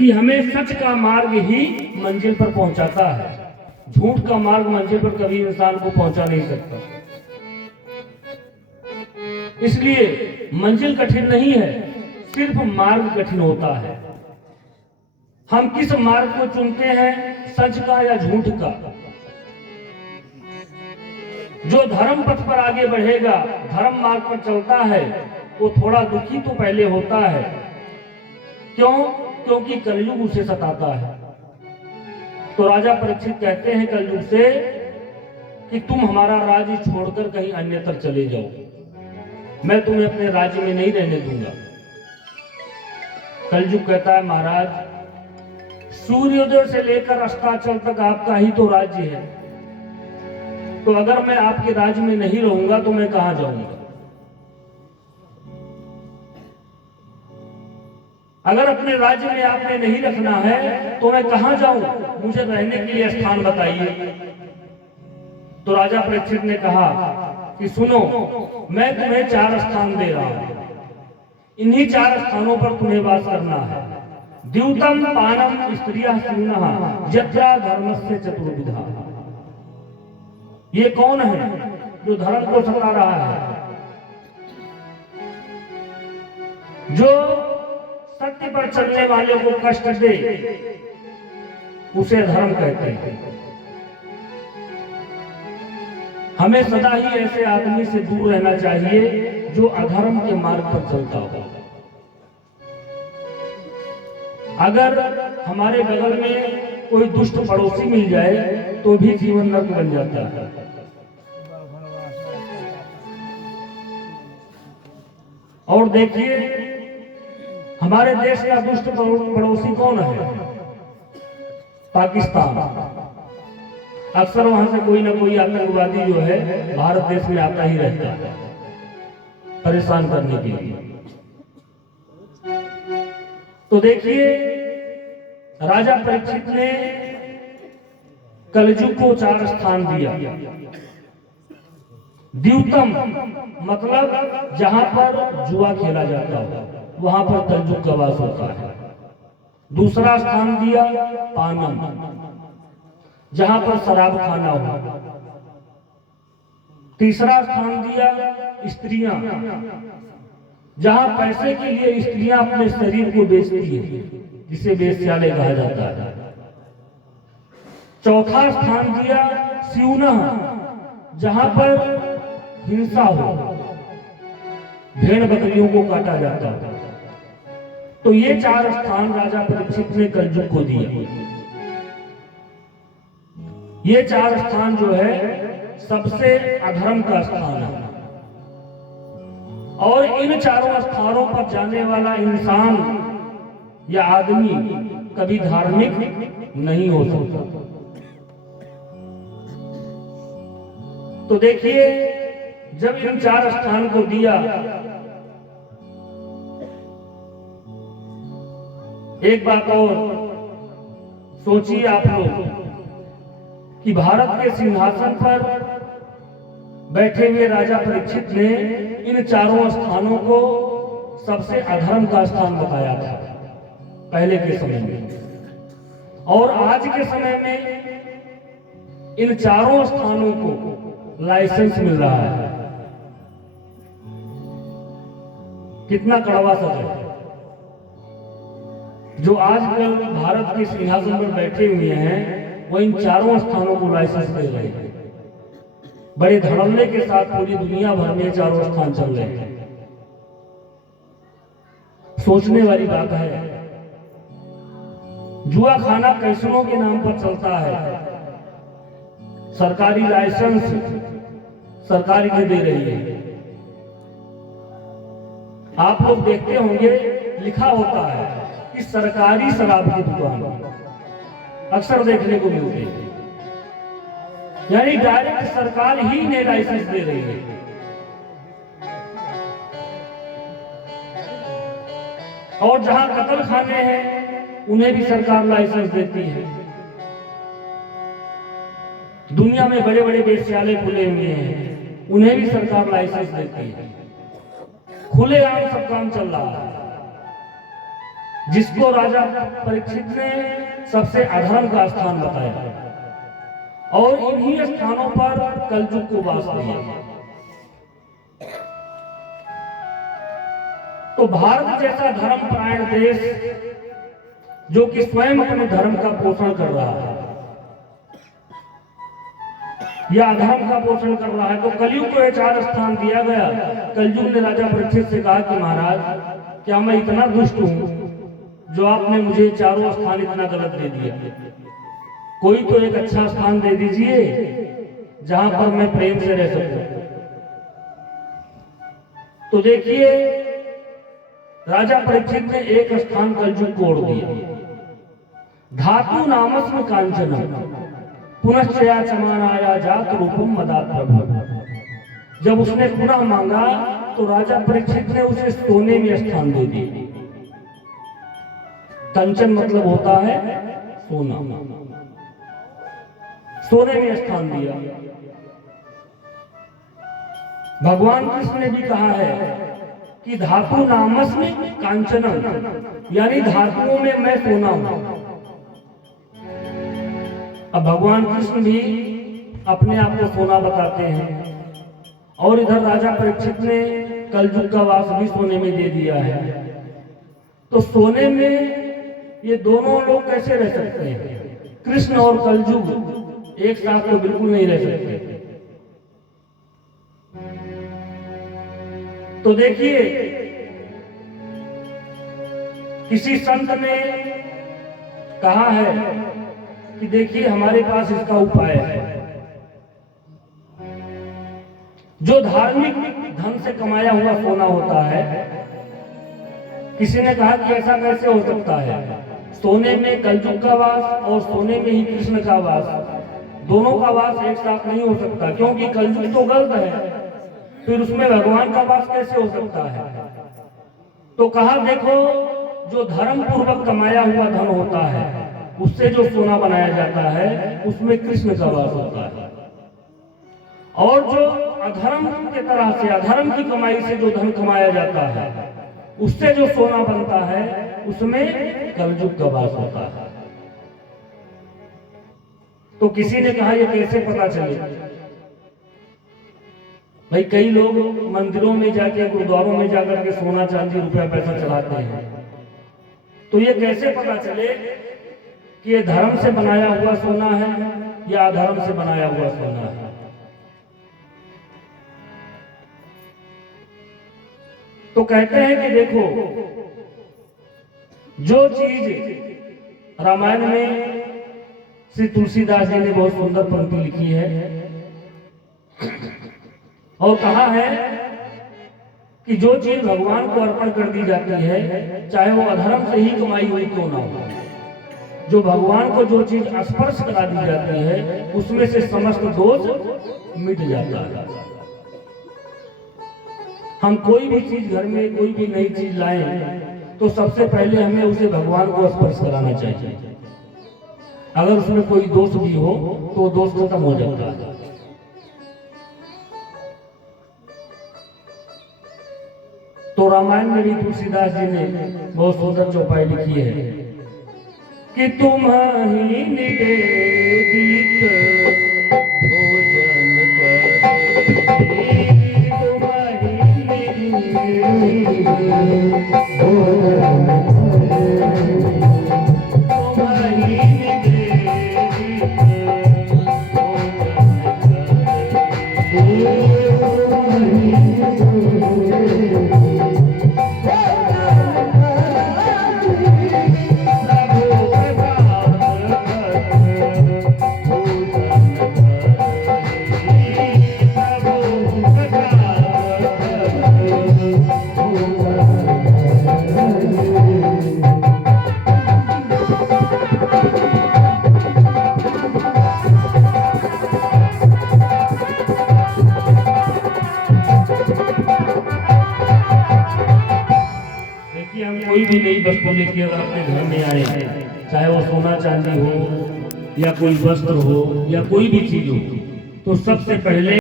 कि हमें सच का मार्ग ही मंजिल पर पहुंचाता है। झूठ का मार्ग मंजिल पर कभी इंसान को पहुंचा नहीं सकता। इसलिए मंजिल कठिन नहीं है, सिर्फ मार्ग कठिन होता है। हम किस मार्ग को चुनते हैं, सच का या झूठ का। जो धर्म पथ पर आगे बढ़ेगा, धर्म मार्ग पर चलता है, वो थोड़ा दुखी तो पहले होता है। क्यों? क्योंकि कलयुग उसे सताता है। तो राजा परीक्षित कहते हैं कलयुग से कि तुम हमारा राज्य छोड़कर कहीं अन्यत्र चले जाओ, मैं तुम्हें अपने राज्य में नहीं रहने दूंगा। कलयुग कहता है महाराज, सूर्योदय से लेकर अस्ताचल तक आपका ही तो राज्य है, तो अगर मैं आपके राज्य में नहीं रहूंगा तो मैं कहां जाऊंगा। अगर अपने राज्य में आपने नहीं रखना है तो मैं कहां जाऊं, मुझे रहने के लिए स्थान बताइए। तो राजा परीक्षित ने कहा कि सुनो, मैं तुम्हें 4 स्थान दे रहा हूं, इन्हीं 4 स्थानों पर तुम्हें वास करना है। द्यूतम पानम स्त्रियः स्यूनः यत्रा धर्मस्य चतुर्विधा। ये कौन है जो धर्म को सता रहा है, जो सत्य पर चलने वाले को कष्ट दे, उसे धर्म कहते हैं। हमें सदा ही ऐसे आदमी से दूर रहना चाहिए जो अधर्म के मार्ग पर चलता हो। अगर हमारे बगल में कोई दुष्ट पड़ोसी मिल जाए तो भी जीवन नरक बन जाता है। और देखिए, हमारे देश का दुष्ट पड़ोसी कौन है? पाकिस्तान। अक्सर वहां से कोई ना कोई आतंकवादी जो है भारत देश में आता ही रहता है परेशान करने के लिए। तो देखिए, राजा परीक्षित ने कलयुग को 4 स्थान दिया। द्यूतम मतलब जहां पर जुआ खेला जाता हो, वहां पर कलयुग का वास होता है। दूसरा स्थान दिया पानम, जहां पर शराब खाना हो। तीसरा स्थान दिया स्त्रियां, जहां पैसे के लिए स्त्रियां अपने शरीर को बेचती है, जिसे वेश्यालय कहा जाता है। चौथा स्थान दिया स्यूनः, जहां पर हिंसा हो, भेड़ बकरियों को काटा जाता है। तो ये 4 स्थान राजा परीक्षित ने कलयुग को दिए। ये 4 स्थान जो है सबसे अधर्म का स्थान है, और इन 4 स्थानों पर जाने वाला इंसान या आदमी कभी धार्मिक नहीं हो सकता। तो देखिए, जब इन 4 स्थान को दिया, एक बात और सोचिए आप लोग कि भारत के सिंहासन पर बैठे हुए राजा परीक्षित ने इन 4 स्थानों को सबसे अधर्म का स्थान बताया था पहले के समय में, और आज के समय में इन 4 स्थानों को लाइसेंस मिल रहा है। कितना कड़वा सच है। जो आजकल भारत के सिंहासन पर बैठे हुए हैं वो इन 4 स्थानों को लाइसेंस दे रहे हैं। बड़े धड़ल्ले के साथ पूरी दुनिया भर में 4 स्थान चल रहे हैं। सोचने वाली बात है। जुआ खाना कैसीनो के नाम पर चलता है, सरकारी लाइसेंस सरकारी ने दे रही है। आप लोग देखते होंगे लिखा होता है कि सरकारी शराब की दुकान अक्सर देखने को मिलती है, यानी डायरेक्ट सरकार ही ने लाइसेंस दे रही है। और जहां कत्ल खाने हैं उन्हें भी सरकार लाइसेंस देती है। दुनिया में बड़े बड़े वेश्यालय खुले हुए हैं, उन्हें भी सरकार लाइसेंस देती है। खुलेआम सब काम चल रहा है। जिसको राजा परीक्षित ने सबसे अधर्म का स्थान बताया और इन्हीं स्थानों पर कलयुग को वास दिया। तो भारत जैसा धर्मपरायण देश जो कि स्वयं अपने धर्म का पोषण कर रहा है या अधर्म का पोषण कर रहा है, तो कलयुग को यह 4 स्थान दिया गया। कलयुग ने राजा परीक्षित से कहा कि महाराज, क्या मैं इतना दुष्ट हूं जो आपने मुझे 4 स्थान इतना गलत दे दिया? कोई तो एक अच्छा स्थान दे दीजिए जहां पर मैं प्रेम से रह सकूं। तो देखिए, राजा परीक्षित ने एक स्थान कलयुग को ओढ़ दिया। धातु नामस्म कांचनम पुनश्चया समानाया जात रूपम मदात प्रभु। जब उसने पुनः मांगा तो राजा परीक्षित ने उसे सोने में स्थान दे दिया। कंचन मतलब होता है सोना, सोने में स्थान दिया। भगवान कृष्ण ने भी कहा है कि धातु नामस्मि कांचनम, यानी धातुओं में मैं सोना हूं। अब भगवान कृष्ण भी अपने आप को सोना बताते हैं और इधर राजा परीक्षित ने कलयुग का वास भी सोने में दे दिया है। तो सोने में ये दोनों लोग कैसे रह सकते हैं? कृष्ण और कलयुग एक साथ तो बिल्कुल नहीं रह सकते। तो देखिए, किसी संत ने कहा है कि देखिए, हमारे पास इसका उपाय है। जो धार्मिक धन से कमाया हुआ सोना होता है, किसी ने कहा कि ऐसा कैसे हो सकता है? सोने में कलयुग का वास और सोने में ही कृष्ण का वास, दोनों का वास एक साथ नहीं हो सकता, क्योंकि कलयुग तो गलत है, फिर उसमें भगवान का वास कैसे हो सकता है? तो कहा, देखो, जो धर्म पूर्वक कमाया हुआ धन होता है उससे जो सोना बनाया जाता है उसमें कृष्ण का वास होता है, और जो अधर्म के तरह से अधर्म की कमाई से जो धन कमाया जाता है उससे जो सोना बनता है उसमें कलयुग का वास होता है। तो किसी ने कहा, ये कैसे पता चले? भाई, कई लोग मंदिरों में जाके, गुरुद्वारों में जाकर के सोना चांदी रुपया पैसा चढ़ाते हैं, तो ये कैसे पता चले कि ये धर्म से बनाया हुआ सोना है या अधर्म से बनाया हुआ सोना है? तो कहते हैं कि देखो, जो चीज रामायण में श्री तुलसीदास जी ने बहुत सुंदर पंक्ति लिखी है और कहा है कि जो चीज भगवान को अर्पण कर दी जाती है, चाहे वो अधर्म से ही कमाई हुई क्यों ना हो, जो भगवान को जो चीज स्पर्श करा दी जाती है उसमें से समस्त दोष मिट जाता है। हम कोई भी चीज घर में, कोई भी नई चीज लाएं तो सबसे पहले हमें उसे भगवान को स्पर्श कराना चाहिए। अगर उसमें कोई दोष भी हो तो दोष खत्म हो जाता है। तो रामायण में भी तुलसीदास जी ने बहुत सुंदर चौपाई लिखी है कि तुम्हारी निवेदित भोजन करे, तुम्हारी निवेदित भोजन करे, तुम्हारी निवेदित भोजन कोई भी नई वस्तु लेके अगर अपने घर में आए, चाहे वो सोना चांदी हो या कोई वस्त्र हो या कोई भी चीज हो, तो सबसे पहले